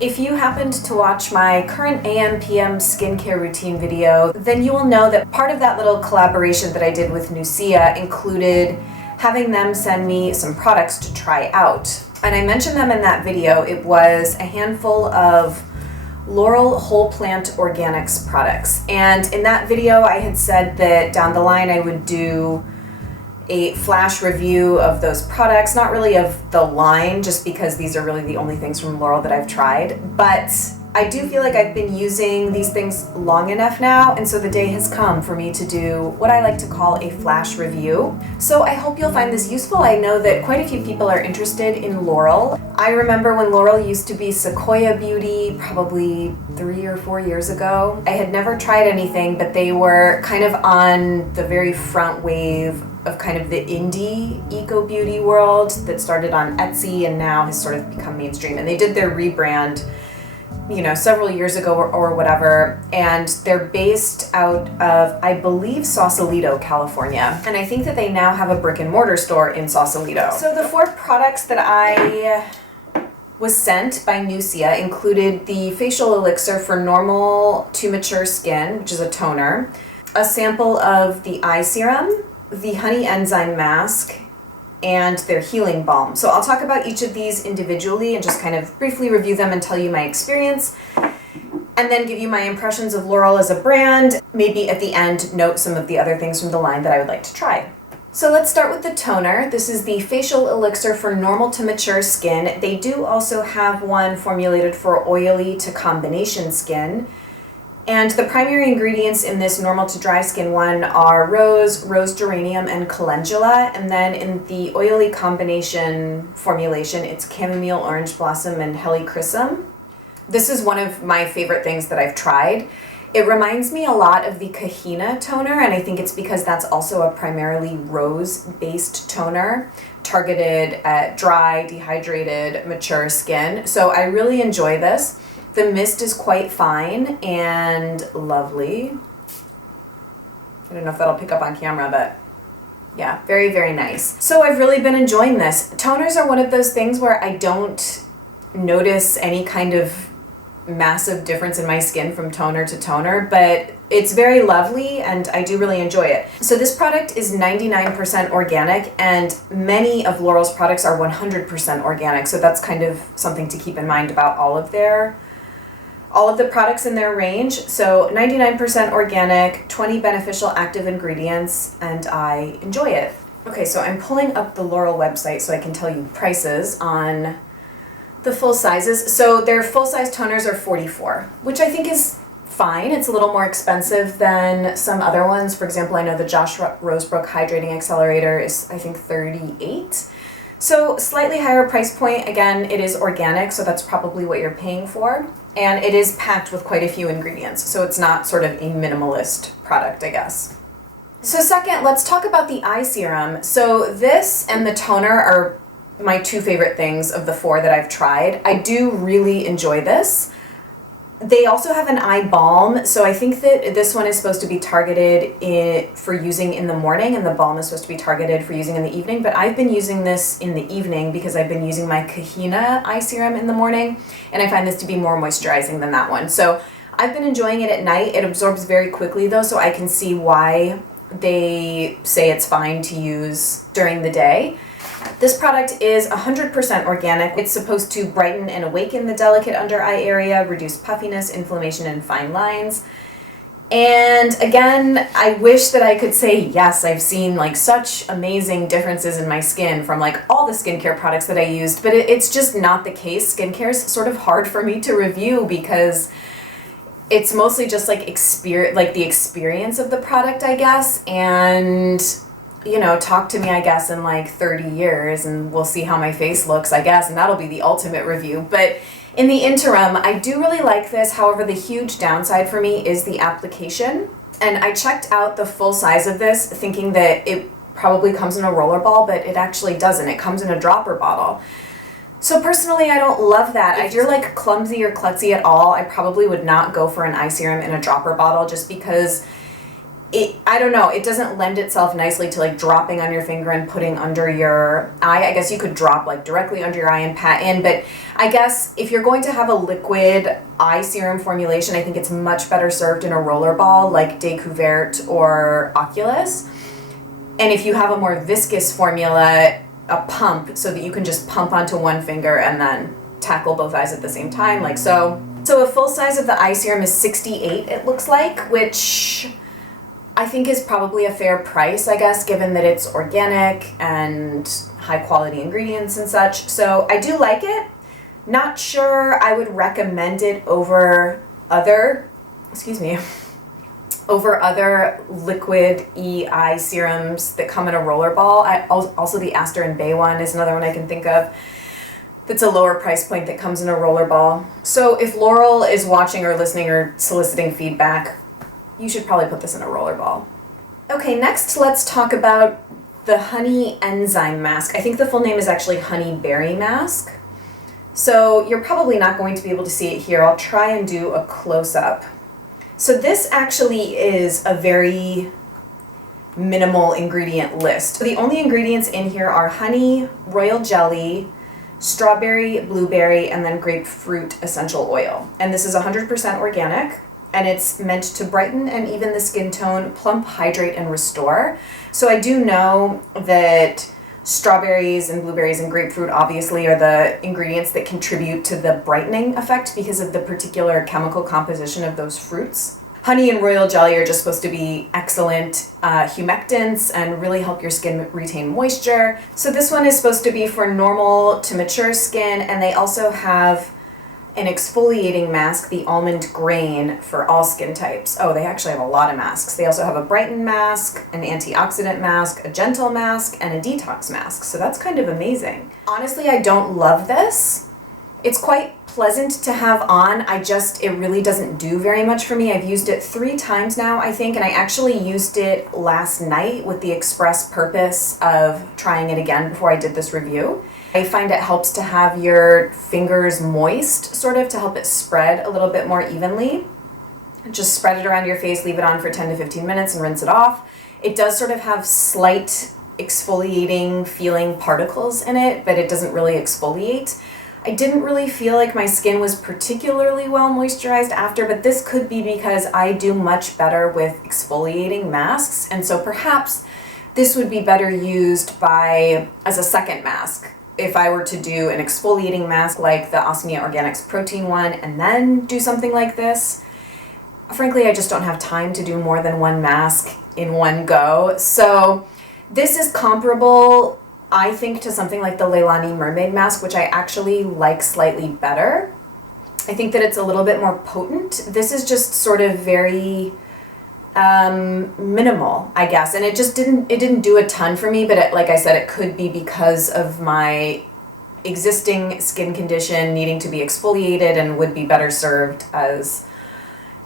If you happened to watch my current AM/PM skincare routine video, then you will know that part of that little collaboration that I did with Nuciya included having them send me some products to try out. And I mentioned them in that video. It was a handful of Laurel whole plant organics products. And in that video, I had said that down the line I would do a flash review of those products, not really of the line, just because these are really the only things from Laurel that I've tried, but I do feel like I've been using these things long enough now, and so the day has come for me to do what I like to call a flash review. So I hope you'll find this useful. I know that quite a few people are interested in Laurel. I remember when Laurel used to be Sequoia Beauty, probably 3 or 4 years ago. I had never tried anything, but they were kind of on the very front wave of kind of the indie eco beauty world that started on Etsy and now has sort of become mainstream. And they did their rebrand, you know, several years ago or whatever, and they're based out of, I believe, Sausalito, California. And I think that they now have a brick and mortar store in Sausalito. So the 4 products that I was sent by Nuciya included the facial elixir for normal to mature skin, which is a toner, a sample of the eye serum, the honey enzyme mask, and their healing balm. So I'll talk about each of these individually and just kind of briefly review them and tell you my experience, and then give you my impressions of Laurel as a brand. Maybe at the end note some of the other things from the line that I would like to try. So let's start with the toner. This is the facial elixir for normal to mature skin. They do also have one formulated for oily to combination skin. And the primary ingredients in this normal to dry skin one are rose geranium, and calendula. And then in the oily combination formulation, it's chamomile, orange blossom, and helichrysum. This is one of my favorite things that I've tried. It reminds me a lot of the Kahina toner, and I think it's because that's also a primarily rose-based toner targeted at dry, dehydrated, mature skin. So I really enjoy this. The mist is quite fine and lovely. I don't know if that'll pick up on camera, but yeah, very, very nice. So I've really been enjoying this. Toners are one of those things where I don't notice any kind of massive difference in my skin from toner to toner, but it's very lovely and I do really enjoy it. So this product is 99% organic, and many of Laurel's products are 100% organic. So that's kind of something to keep in mind about all of the products in their range. So 99% organic, 20 beneficial active ingredients, and I enjoy it. Okay, so I'm pulling up the Laurel website so I can tell you prices on the full sizes. So their full size toners are $44, which I think is fine. It's a little more expensive than some other ones. For example, I know the Josh Rosebrook Hydrating Accelerator is, I think, $38. So slightly higher price point. Again, it is organic, so that's probably what you're paying for. And it is packed with quite a few ingredients, so it's not sort of a minimalist product, I guess. So second, let's talk about the eye serum. So this and the toner are my 2 favorite things of the 4 that I've tried. I do really enjoy this. They also have an eye balm, so I think that this one is supposed to be targeted for using in the morning, and the balm is supposed to be targeted for using in the evening, but I've been using this in the evening because I've been using my Kahina eye serum in the morning, and I find this to be more moisturizing than that one. So I've been enjoying it at night. It absorbs very quickly though, so I can see why they say it's fine to use during the day. This product is 100% organic. It's supposed to brighten and awaken the delicate under eye area, reduce puffiness, inflammation, and fine lines. And again, I wish that I could say, yes, I've seen like such amazing differences in my skin from like all the skincare products that I used, but it's just not the case. Skincare is sort of hard for me to review because it's mostly just like the experience of the product, I guess, and you know, talk to me, I guess, in like 30 years and we'll see how my face looks, I guess, and that'll be the ultimate review. But in the interim, I do really like this. However, the huge downside for me is the application. And I checked out the full size of this thinking that it probably comes in a roller ball, but it actually doesn't. It comes in a dropper bottle. So personally, I don't love that. If you're like clumsy or klutzy at all, I probably would not go for an eye serum in a dropper bottle just because I don't know, it doesn't lend itself nicely to like dropping on your finger and putting under your eye. I guess you could drop like directly under your eye and pat in, but I guess if you're going to have a liquid eye serum formulation, I think it's much better served in a roller ball like Découverte or Oculus. And if you have a more viscous formula, a pump, so that you can just pump onto one finger and then tackle both eyes at the same time, like so. So a full size of the eye serum is $68, it looks like, which I think is probably a fair price, I guess, given that it's organic and high quality ingredients and such. So I do like it. Not sure I would recommend it over other, over other liquid eye serums that come in a roller ball. Also the Aster and Bay one is another one I can think of that's a lower price point that comes in a roller ball. So if Laurel is watching or listening or soliciting feedback, you should probably put this in a roller ball. Okay, next let's talk about the Honey Enzyme Mask. I think the full name is actually Honey Berry Mask. So you're probably not going to be able to see it here. I'll try and do a close-up. So this actually is a very minimal ingredient list. So the only ingredients in here are honey, royal jelly, strawberry, blueberry, and then grapefruit essential oil. And this is 100% organic. And it's meant to brighten and even the skin tone, plump, hydrate, and restore. So I do know that strawberries and blueberries and grapefruit obviously are the ingredients that contribute to the brightening effect because of the particular chemical composition of those fruits. Honey and royal jelly are just supposed to be excellent humectants and really help your skin retain moisture. So this one is supposed to be for normal to mature skin, and they also have an exfoliating mask, the almond grain, for all skin types. Oh, they actually have a lot of masks. They also have a brighten mask, an antioxidant mask, a gentle mask, and a detox mask. So that's kind of amazing. Honestly, I don't love this. It's quite pleasant to have on. It really doesn't do very much for me. I've used it 3 times now, I think, and I actually used it last night with the express purpose of trying it again before I did this review. I find it helps to have your fingers moist, sort of, to help it spread a little bit more evenly. Just spread it around your face, leave it on for 10 to 15 minutes and rinse it off. It does sort of have slight exfoliating feeling particles in it, but it doesn't really exfoliate. I didn't really feel like my skin was particularly well moisturized after, but this could be because I do much better with exfoliating masks, and so perhaps this would be better used as a second mask. If I were to do an exfoliating mask like the Osmia Organics protein one and then do something like this, frankly, I just don't have time to do more than one mask in one go. So this is comparable, I think, to something like the Leilani Mermaid Mask, which I actually like slightly better. I think that it's a little bit more potent. This is just sort of very minimal, I guess, and it didn't do a ton for me, but like I said, it could be because of my existing skin condition needing to be exfoliated and would be better served as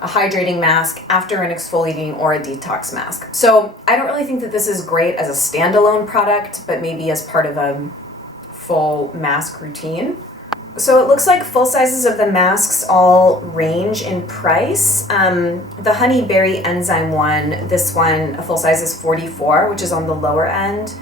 a hydrating mask after an exfoliating or a detox mask. So I don't really think that this is great as a standalone product, but maybe as part of a full mask routine. So it looks like full sizes of the masks all range in price. The Honey Berry Enzyme one, this one, a full size is $44, which is on the lower end.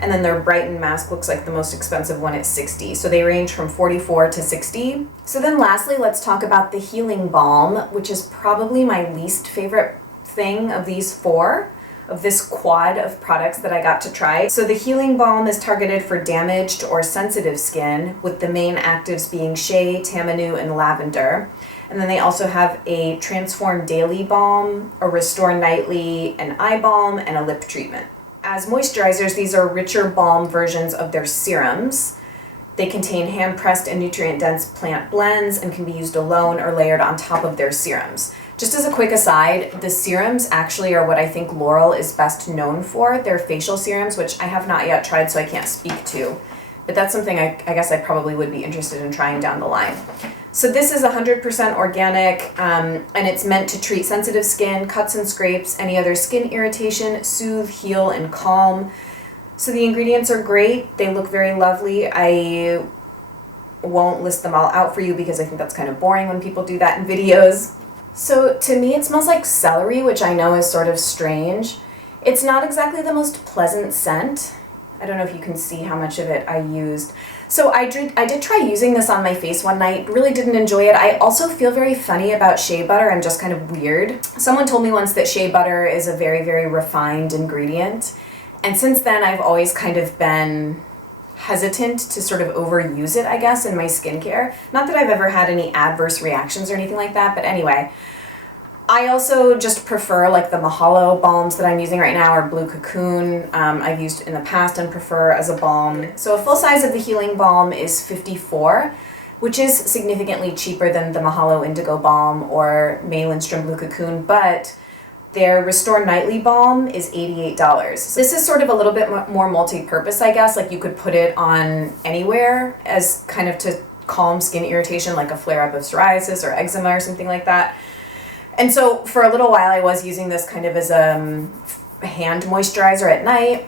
And then their Brighten mask looks like the most expensive one at $60. So they range from $44 to $60. So then lastly, let's talk about the Healing Balm, which is probably my least favorite thing of these 4. Of this quad of products that I got to try. So the Healing Balm is targeted for damaged or sensitive skin, with the main actives being shea, tamanu, and lavender. And then they also have a Transform Daily Balm, a Restore Nightly, an eye balm, and a lip treatment. As moisturizers, these are richer balm versions of their serums. They contain hand-pressed and nutrient-dense plant blends and can be used alone or layered on top of their serums. Just as a quick aside, the serums actually are what I think Laurel is best known for. They're facial serums, which I have not yet tried, so I can't speak to. But that's something I guess I probably would be interested in trying down the line. So this is 100% organic, and it's meant to treat sensitive skin, cuts and scrapes, any other skin irritation, soothe, heal, and calm. So the ingredients are great. They look very lovely. I won't list them all out for you because I think that's kind of boring when people do that in videos. So to me it smells like celery, which I know is sort of strange. It's not exactly the most pleasant scent. I don't know if you can see how much of it I used. So I did try using this on my face one night, really didn't enjoy it. I also feel very funny about shea butter. I'm just kind of weird. Someone told me once that shea butter is a very, very refined ingredient. And since then I've always kind of been hesitant to sort of overuse it, I guess, in my skincare. Not that I've ever had any adverse reactions or anything like that, but anyway. I also just prefer like the Mahalo balms that I'm using right now, or Blue Cocoon. I've used in the past and prefer as a balm. So a full size of the Healing Balm is $54, which is significantly cheaper than the Mahalo Indigo Balm or May Lindstrom Blue Cocoon, but their Restore Nightly Balm is $88. So this is sort of a little bit more multi-purpose, I guess. Like you could put it on anywhere as kind of to calm skin irritation, like a flare-up of psoriasis or eczema or something like that. And so for a little while I was using this kind of as a hand moisturizer at night.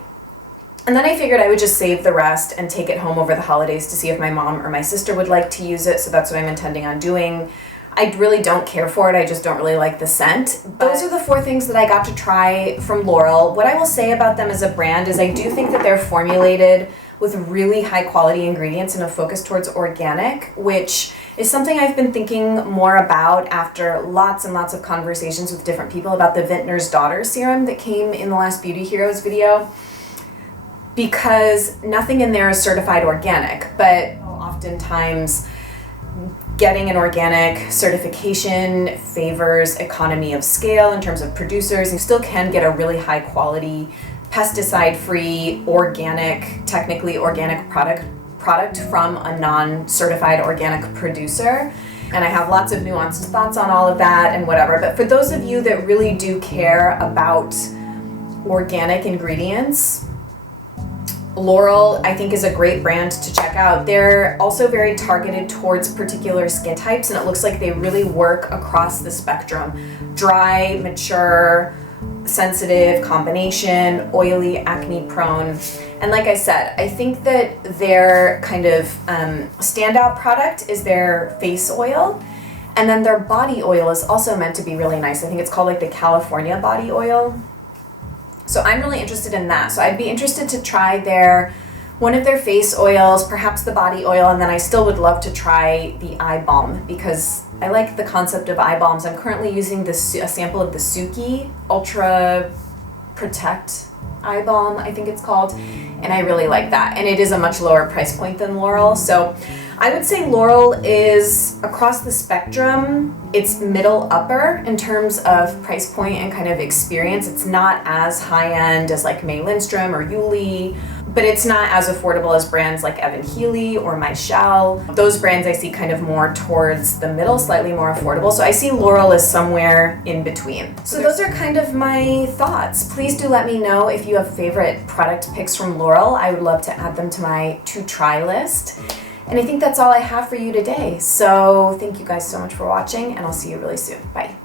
And then I figured I would just save the rest and take it home over the holidays to see if my mom or my sister would like to use it. So that's what I'm intending on doing. I really don't care for it. I just don't really like the scent. Those are the 4 things that I got to try from Laurel. What I will say about them as a brand is I do think that they're formulated with really high quality ingredients and a focus towards organic, which is something I've been thinking more about after lots and lots of conversations with different people about the Vintner's Daughter serum that came in the last Beauty Heroes video, because nothing in there is certified organic, but oftentimes getting an organic certification favors economy of scale in terms of producers. You still can get a really high quality, pesticide-free, organic, technically organic product from a non-certified organic producer. And I have lots of nuanced thoughts on all of that and whatever. But for those of you that really do care about organic ingredients, Laurel, I think, is a great brand to check out. They're also very targeted towards particular skin types, and it looks like they really work across the spectrum. Dry, mature, sensitive, combination, oily, acne prone. And like I said, I think that their kind of standout product is their face oil. And then their body oil is also meant to be really nice. I think it's called like the California body oil. So I'm really interested in that. So I'd be interested to try one of their face oils, perhaps the body oil, and then I still would love to try the eye balm because I like the concept of eye balms. I'm currently using a sample of the Suki Ultra Protect eye balm, I think it's called, and I really like that. And it is a much lower price point than Laurel. So I would say Laurel is across the spectrum. It's middle upper in terms of price point and kind of experience. It's not as high end as like May Lindstrom or Yuli, but it's not as affordable as brands like Evan Healy or Michelle. Those brands I see kind of more towards the middle, slightly more affordable. So I see Laurel as somewhere in between. So those are kind of my thoughts. Please do let me know if you have favorite product picks from Laurel. I would love to add them to my to-try list. And I think that's all I have for you today. So thank you guys so much for watching, and I'll see you really soon. Bye.